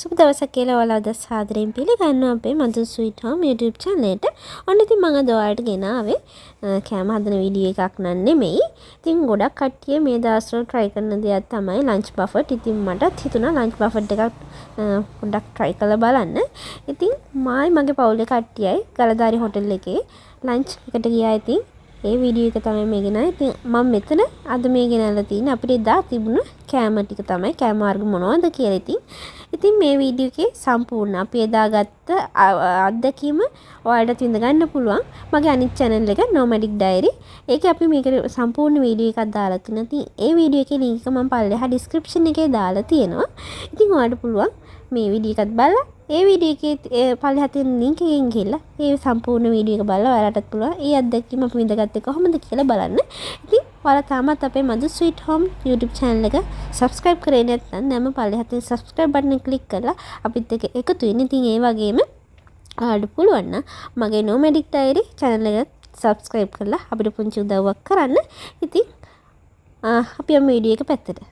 සුබ දවසක් කියලා ඔයාලා අද සාදරයෙන් පිළිගන්නවා අපේ මදු ස්වීට් හෝම් YouTube channel එකට. ඔන්න ඉතින් මම අද ඔයාලට ගෙනාවේ කෑම හදන වීඩියෝ එකක් නන් නෙමෙයි. ඉතින් ගොඩක් කට්ටිය මේ දවස්වල try කරන දෙයක් තමයි lunch buffet. ඉතින් මටත් හිතුණා lunch buffet එකක් පොඩ්ඩක් try කරලා බලන්න. ඉතින් මගේ පවුලේ කට්ටියයි ගලදාරි හොටෙල් එකේ lunch එකට ගියා. ඉතින් ඒ වීඩියෝ එක තමයි මේ ගෙනාවේ. ඉතින් මම මෙතන අද මේ ගෙනල්ලා තියෙන්නේ අපිට එදා තිබුණ කෑම ටික තමයි. කෑම වර්ග මොනවද කියලා. ඉතින් මේ වීඩියෝ එකේ සම්පූර්ණ අපි එදා ගත්ත අත්දැකීම ඔයාලට විඳ ගන්න පුළුවන්. මගේ අනිත් channel එක Nomadic Diary. ඒකේ අපි මේක සම්පූර්ණ වීඩියෝ එකක් දාලා තිනවා. ඉතින් ඒ වීඩියෝ එකේ link එක මම පල්ලෙහා description එකේ දාලා තියෙනවා. ඉතින් ඔයාලට පුළුවන් මේ වීඩියෝ එකත් බලලා ඒ වීඩියෝ එකේ පල්ලෙහා තියෙන link එකෙන් ගිහලා ඒ සම්පූර්ණ වීඩියෝ එක බලලා ඔයාලටත් පුළුවන් ඒ අත්දැකීම අපි විඳගත්තේ කොහොමද කියලා බලන්න. ඉතින් ඔයාලා තාමත් අපේ මදු ස්වීට් හෝම් YouTube channel එක subscribe කරේ නැත්නම් නැම පල්ලෙහා තියෙන subscribe button එක click කරලා අපිත් එක්ක එකතු වෙන්න. ඉතින් ඒ වගේම ඔයාලට පුළුවන් නම් මගේ Nomadic Diary channel එක subscribe කරලා අපිට පුංචි උදව්වක් කරන්න. ඉතින් අපි යමු වීඩියෝ එක පැත්තට.